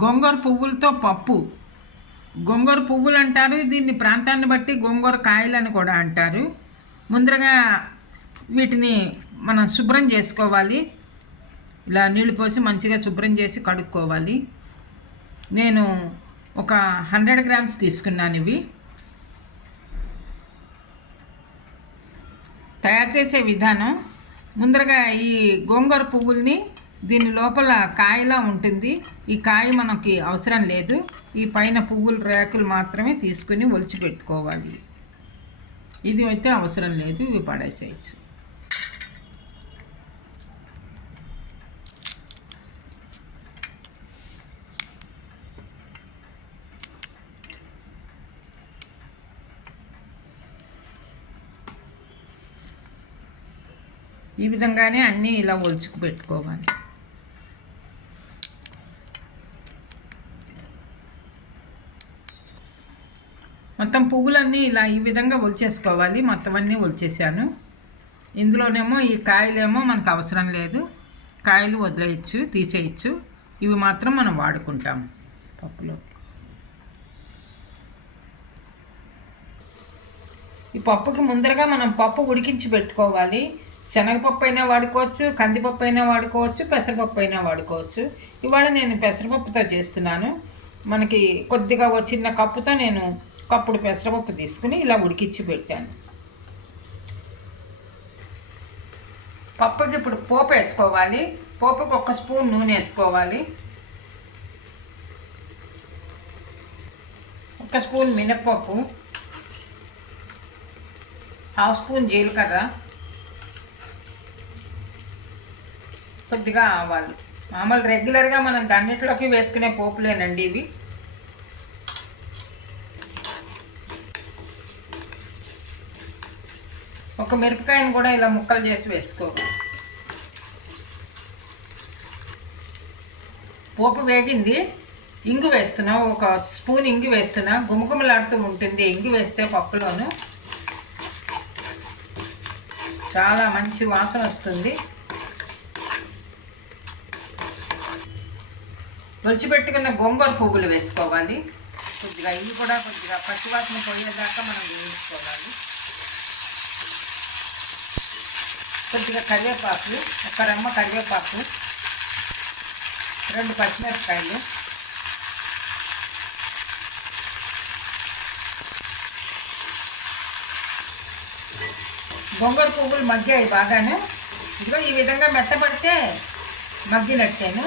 గోంగూర పువ్వులతో పప్పు. గోంగూర పువ్వులు అంటారు, దీన్ని ప్రాంతాన్ని బట్టి గోంగూర కాయలని కూడా అంటారు. ముందరగా వీటిని మనం శుభ్రం చేసుకోవాలి. ఇలా నీళ్ళు పోసి మంచిగా శుభ్రం చేసి కడుక్కోవాలి. నేను ఒక 100 గ్రామ్స్ తీసుకున్నాను. ఇవి తయారు చేసే విధానం, ముందరగా ఈ గోంగూర పువ్వుల్ని దీని లోపల కాయలా ఉంటుంది. ఈ కాయ మనకి అవసరం లేదు, ఈ పైన పువ్వుల రేకులు మాత్రమే తీసుకుని ఒలిచిపెట్టుకోవాలి. ఇది అయితే అవసరం లేదు, ఇవి పడేసేయచ్చు. ఈ విధంగానే అన్నీ ఇలా ఒలుచుకు పెట్టుకోవాలి. మొత్తం పువ్వులన్నీ ఇలా ఈ విధంగా ఒలిచేసుకోవాలి. మొత్తం అన్నీ ఒలిచేసాను. ఇందులోనేమో ఈ కాయలేమో మనకు అవసరం లేదు, కాయలు వదిలేయచ్చు, తీసేయచ్చు. ఇవి మాత్రం మనం వాడుకుంటాము పప్పులో. ఈ పప్పుకి ముందరగా మనం పప్పు ఉడికించి పెట్టుకోవాలి. శనగపప్పు అయినా వాడుకోవచ్చు, కందిపప్పు అయినా వాడుకోవచ్చు, పెసరపప్పు అయినా వాడుకోవచ్చు. ఇవాళ నేను పెసరపప్పుతో చేస్తున్నాను. మనకి కొద్దిగా చిన్న కప్పుతో నేను కప్పుడు పెసరపప్పు తీసుకుని ఇలా ఉడికించి పెట్టాను. పప్పుకి ఇప్పుడు పోపు వేసుకోవాలి. పోపుకి 1 స్పూన్ నూనె వేసుకోవాలి, 1 స్పూన్ మినప్పప్పు, 1/2 స్పూన్ జీలకర్ర, కొద్దిగా ఆవాలు. మామూలు రెగ్యులర్గా మనం అన్నింటిలోకి వేసుకునే పోపులేనండి ఇవి. ఒక మిరపకాయను కూడా ఇలా ముక్కలు చేసి వేసుకోవాలి. పోపు వేగింది, ఇంగు వేస్తున్నా, 1 స్పూన్ ఇంగు వేస్తున్నా. గుమగుమలాడుతూ ఉంటుంది ఇంగు వేస్తే పప్పులోను, చాలా మంచి వాసన వస్తుంది. ఒలిచిపెట్టుకున్న గోంగూర పువ్వులు వేసుకోవాలి. కొద్దిగా ఇవి కూడా కొద్దిగా పచ్చివాసన పోయేదాకా మనం వేయించుకోవాలి. కొద్దిగా కరివేపాకు, 1 రెమ్మ కరివేపాకు, 2 పచ్చిమిరపకాయలు, గోంగూర పువ్వులు మగ్గాయి బాగానే. ఇదిగో ఈ విధంగా మెత్తపడితే మగ్గినట్టేను.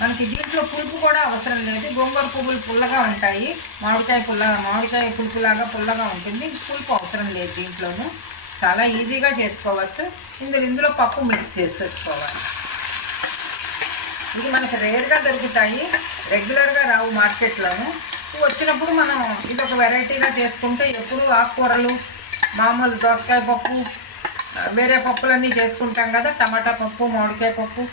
మనకి దీంట్లో పులుపు కూడా అవసరం లేదు. గోంగూర పువ్వులు పుల్లగా ఉంటాయి, మామిడికాయ పులుపులాగా పుల్లగా ఉంటుంది. పులుపు అవసరం లేదు దీంట్లోనూ. చాలా ఈజీగా చేసుకోవచ్చు. ఇందులో పప్పు మిక్స్ చేసుకోవాలి. ఇది మనకి రేర్గా దొరుకుతాయి, రెగ్యులర్గా రావు మార్కెట్లోను. వచ్చినప్పుడు మనం ఇదొక వెరైటీగా చేసుకుంటే, ఎప్పుడు ఆకుకూరలు, మామూలు దోసకాయ పప్పు, వేరే పప్పులన్నీ చేసుకుంటాం కదా, టమాటా పప్పు, మామిడికాయ పప్పు,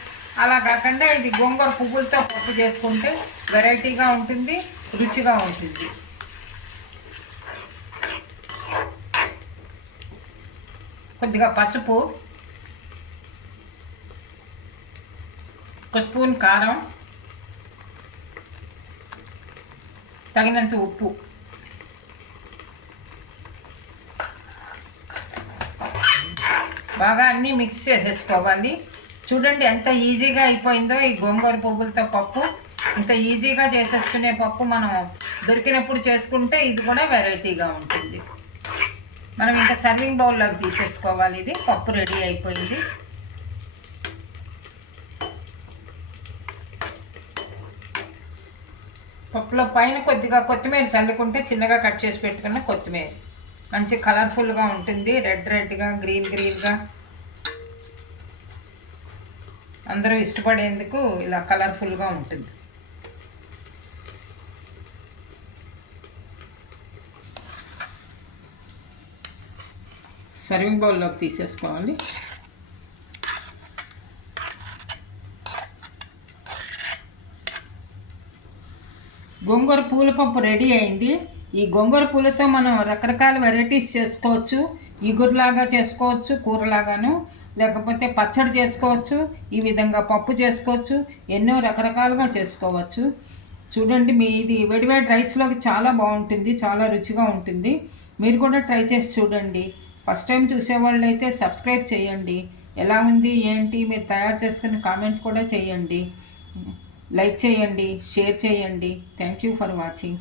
అలా కాకుండా ఇది గోంగూర పువ్వులతో పప్పు చేసుకుంటే వెరైటీగా ఉంటుంది, రుచిగా ఉంటుంది. కొద్దిగా పసుపు, 1 స్పూన్ కారం, తగినంత ఉప్పు, బాగా అన్నీ మిక్స్ చేసేసుకోవాలి. చూడండి ఎంత ఈజీగా అయిపోయిందో ఈ గోంగూర పువ్వులతో పప్పు. ఇంత ఈజీగా చేసేసుకునే పప్పు మనం దొరికినప్పుడు చేసుకుంటే ఇది కూడా వెరైటీగా ఉంటుంది. మనం ఇంకా సర్వింగ్ బౌల్లోకి తీసేసుకోవాలి. ఇది పప్పు రెడీ అయిపోయింది. పప్పులో పైన కొద్దిగా కొత్తిమీర చల్లుకుంటే, చిన్నగా కట్ చేసి పెట్టుకున్న కొత్తిమీర మంచి కలర్ఫుల్గా ఉంటుంది. రెడ్గా, గ్రీన్గా అందరూ ఇష్టపడేందుకు ఇలా కలర్ఫుల్గా ఉంటుంది. సర్వింగ్ బౌల్లోకి తీసేసుకోవాలి. గోంగూర పూల పప్పు రెడీ అయింది. ఈ గోంగూర పూలతో మనం రకరకాల వెరైటీస్ చేసుకోవచ్చు. ఇగురులాగా చేసుకోవచ్చు, కూరలాగాను, లేకపోతే పచ్చడి చేసుకోవచ్చు, ఈ విధంగా పప్పు చేసుకోవచ్చు, ఎన్నో రకరకాలుగా చేసుకోవచ్చు. చూడండి, మీ ఇది వేడివేడి రైస్లోకి చాలా బాగుంటుంది, చాలా రుచిగా ఉంటుంది. మీరు కూడా ట్రై చేసి చూడండి. ఫస్ట్ టైం చూసేవాళ్ళు అయితే సబ్స్క్రైబ్ చేయండి. ఎలా ఉంది ఏంటి మీరు తయారు చేసుకుని కామెంట్ కూడా చేయండి. లైక్ చేయండి, షేర్ చేయండి. Thank you for watching.